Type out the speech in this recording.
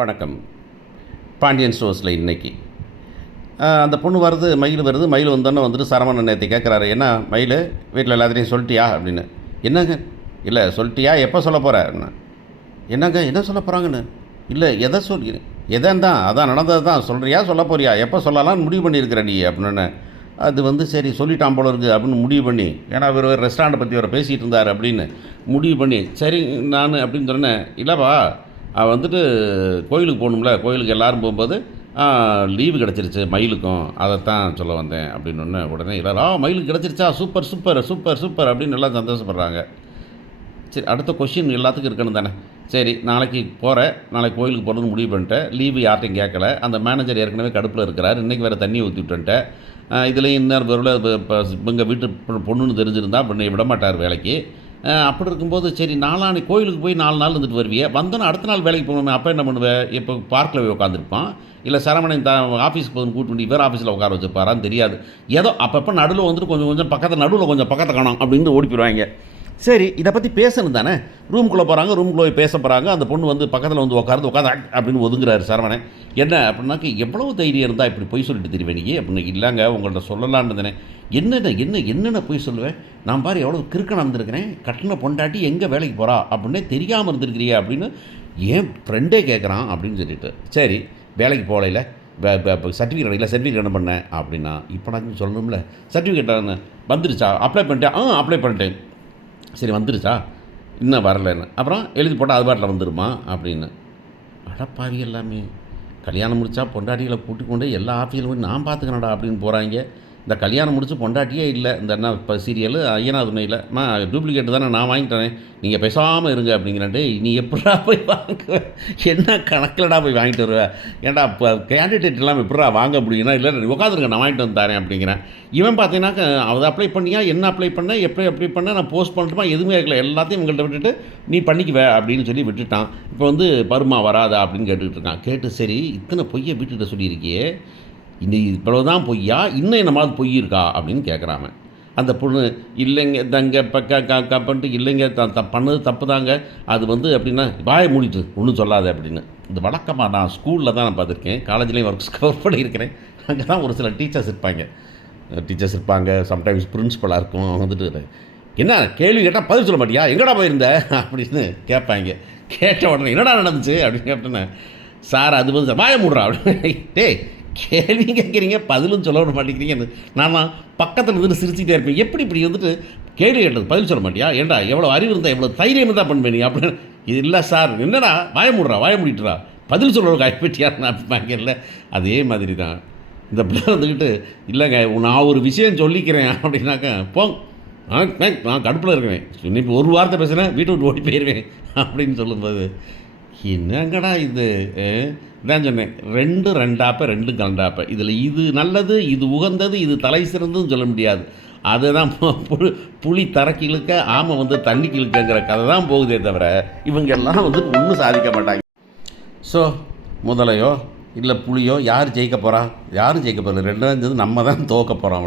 வணக்கம். பாண்டியன் ஸ்டோர்ஸில் இன்னைக்கு அந்த பொண்ணு வருது, மயில் வருது. மயில் வந்தோன்னே வந்துட்டு சரவணன் நேற்று கேட்குறாரு, என்ன மயில் வீட்டில் எல்லாத்தையும் சொல்லிட்டியா அப்படின்னு. என்னங்க, இல்லை சொல்லிட்டியா, எப்போ சொல்ல போகிற அப்படின்னா. என்னங்க என்ன சொல்ல போகிறாங்கன்னு. இல்லை எதை சொல்லி, எதான் தான் அதான் நடந்தது தான் சொல்கிறியா சொல்ல போறியா, எப்போ சொல்லலாம்னு முடிவு பண்ணியிருக்கிற நீ அப்படின்னு. அது சரி சொல்லிட்டான் போல இருக்குது அப்படின்னு முடிவு பண்ணி, ஏன்னா அவர் ரெஸ்டாரண்ட்டை பற்றி அவர் பேசிகிட்டு இருந்தார் அப்படின்னு முடிவு பண்ணி, சரி நான் அப்படின்னு சொன்னேன். இல்லைப்பா அவள் கோயிலுக்கு போகணும்ல, கோயிலுக்கு எல்லோரும் போகும்போது லீவு கிடச்சிருச்சு மயிலுக்கும், அதைத்தான் சொல்ல வந்தேன் அப்படின்னு. உடனே எல்லோரும் மயிலுக்கு கிடச்சிருச்சா, சூப்பர் சூப்பர் சூப்பர் சூப்பர் அப்படின்னு எல்லாம் சந்தோஷப்படுறாங்க. சரி, அடுத்த கொஷின் எல்லாத்துக்கும் இருக்கணும் தானே. சரி, நாளைக்கு போகிறேன், நாளைக்கு கோயிலுக்கு போகிறதுன்னு முடிவு பண்ணிட்டேன். லீவு யார்ட்டையும் கேட்கல. அந்த மேனேஜர் ஏற்கனவே கடுப்பில் இருக்கிறார். இன்றைக்கி வேறு தண்ணி ஊற்றி விட்டுன்ட்டேன். இதுலேயும் இன்னொரு பொருள் இப்போ இங்கே வீட்டு பொண்ணுன்னு தெரிஞ்சிருந்தா பண்ணி விட மாட்டார் வேலைக்கு. அப்படி இருக்கும்போது சரி நாளான்னைக்கு கோயிலுக்கு போய் 4 நாள் இருந்துட்டு வருவியே, வந்தோன்னே அடுத்த நாள் வேலைக்கு போகணுமே, அப்போ என்ன பண்ணுவேன். இப்போ பார்க்கில் போய் உட்காந்துருப்பான், இல்லை சரவணன் ஆஃபீஸ்க்கு போய் கூட்டு வேண்டி வேறு ஆஃபீஸில் உட்கார வச்சுருப்பாரான்னு தெரியாது. ஏதோ அப்பப்போ நடுவில் கொஞ்சம் பக்கத்தில் நடுவில் கொஞ்சம் பக்கத்தை காணும் அப்படின்னு ஓடி போயிடுவாங்க. சரி, இதை பற்றி பேசணும் தானே. ரூம்குள்ளே போகிறாங்க, ரூம்குள்ளே போய் பேச போகிறாங்க. அந்த பொண்ணு பக்கத்தில் உட்காந்து அப்படின்னு ஒதுங்குறாரு சரவணன். என்ன அப்படின்னாக்க, எவ்வளவு தைரியம் இருந்தால் இப்படி பொய் சொல்லிட்டு தெரிவேன் நீ அப்படின்னு. இல்லைங்க உங்கள்கிட்ட சொல்லலான்னு தானே. என்னென்ன பொய் சொல்லுவேன், நான் பாரு எவ்வளோ கிறுக்கணும் இருந்திருக்கிறேன், கட்டின பொண்டாட்டி எங்கே வேலைக்கு போகிறா அப்படின்னே தெரியாமல் இருந்திருக்கிறியா அப்படின்னு ஏன் ஃப்ரெண்டே கேட்குறான் அப்படின்னு சொல்லிட்டு. சரி வேலைக்கு போகலையில் சர்டிஃபிகேட் இல்லை, சர்டிஃபிகேட் என்ன பண்ணேன் அப்படின்னா. இப்போ நான் சொல்லணும்ல, சர்டிஃபிகேட் வந்துருச்சா, அப்ளை பண்ணிட்டேன். அப்ளை பண்ணிட்டேன். சரி வந்துருச்சா, இன்னும் வரலன்னு. அப்புறம் எழுதி போட்டால் அது பாட்டில் வந்துடுமா அப்படின்னு. அடப்பாவி எல்லாமே, கல்யாணம் முடித்தா பொண்டாட்டிகளை கூட்டி கொண்டு எல்லா ஆஃபீஸில் போய் நான் பார்த்துக்கணடா அப்படின்னு போகிறாங்க. இந்த கல்யாணம் முடித்து பொண்டாட்டியே இல்லை. இந்த என்ன இப்போ சீரியல் ஐயனா துணையில் டூப்ளிகேட்டு தானே நான் வாங்கிட்டேன், நீங்கள் பேசாமல் இருங்க அப்படிங்கிறேன். நீ எப்படா போய் வாங்க, என்ன கணக்கில்டா போய் வாங்கிட்டு வருவேன். ஏன்டா இப்போ கேண்டிடேட் எல்லாம் எப்படா வாங்க முடியும்னா, இல்லை உட்காந்துருங்க நான் வாங்கிட்டு வந்து தரேன் அப்படிங்கிறேன். இவன் பார்த்தீங்கன்னாக்க அதை அப்ளை பண்ணியா, என்ன அப்ளை பண்ண, எப்படி அப்ளை பண்ண, நான் போஸ்ட் பண்ணட்டுமா, எதுவுமே இருக்கல, எல்லாத்தையும் இவங்கள்ட்ட விட்டுட்டு நீ பண்ணிக்குவே அப்படின்னு சொல்லி விட்டுட்டான். இப்போ பருமா வராதா அப்படின்னு கேட்டுக்கிட்டு இருக்கான். கேட்டு சரி இத்தனை பொய்யை வீட்டுக்கிட்ட சொல்லியிருக்கியே, இந்த இவ்வளோதான் பொய்யா, இன்னும் என்னமாவது பொய் இருக்கா அப்படின்னு கேட்குறாங்க. அந்த பொண்ணு இல்லைங்க தங்க பண்ணிட்டு, இல்லைங்க பண்ணது தப்பு தாங்க, அது அப்படின்னா வாயை மூடிட்டு ஒன்றும் சொல்லாது அப்படின்னு. இந்த வழக்கமாக நான் ஸ்கூலில் தான் நான் பார்த்துருக்கேன், காலேஜ்லேயும் ஒர்க் பண்ணியிருக்கிறேன். அங்கே தான் ஒரு சில டீச்சர்ஸ் இருப்பாங்க, சம்டைம்ஸ் பிரின்ஸிபலாக இருக்கும். அவங்க என்ன கேள்வி கேட்டால் பதில் சொல்ல மாட்டியா, எங்கடா போயிருந்த அப்படின்னு கேட்பாங்க. கேட்ட உடனே என்னடா நடந்துச்சு அப்படின்னு கேட்டேன்னு, சார் அது வாயை மூடுறா அப்படின்னு. டேய் கேள்வி கேட்குறீங்க, பதிலும் சொல்ல விட மாட்டேங்கிறீங்க. நான் பக்கத்தில் சிரிச்சுட்டே இருப்பேன். எப்படி இப்படி கேள்வி கேட்டது பதில் சொல்ல மாட்டியா, ஏண்டா எவ்வளோ அறிவு இருந்தால் எவ்வளோ தைரியம் இருந்தால் பண்ணுவேன் நீ அப்படின்னு. இது இல்லை சார், என்னடா வாய மூடிட்டுறா, பதில் சொல்ல கைப்பற்றியார் நான் இல்லை. அதே மாதிரி தான் இந்த பிள்ளை இல்லைங்க நான் ஒரு விஷயம் சொல்லிக்கிறேன் அப்படின்னாக்கா, போங்க நான் கடுப்பில் இருக்கிறேன், இப்போ ஒரு வார்த்தை பேசுகிறேன் வீட்டை விட்டு ஓடி போயிடுவேன் அப்படின்னு சொல்லும்போது, என்னங்கடா இது தான் சொன்னேன். 2 கலண்டாப்ப. இதில் இது நல்லது, இது உகந்தது, இது தலை சிறந்ததுன்னு சொல்ல முடியாது. அதுதான் புளி தரக்கு இழுக்க, ஆமை தண்ணிக்கு இழுக்கங்கிற கதை தான் போகுதே தவிர இவங்கெல்லாம் ஒன்றும் சாதிக்க மாட்டாங்க. ஸோ முதலையோ இல்லை புளியோ யார் ஜெயிக்க போகிறா, யாரும் ஜெயிக்க போகிறது, 2 நம்ம தான் தோக்க போகிறோம்.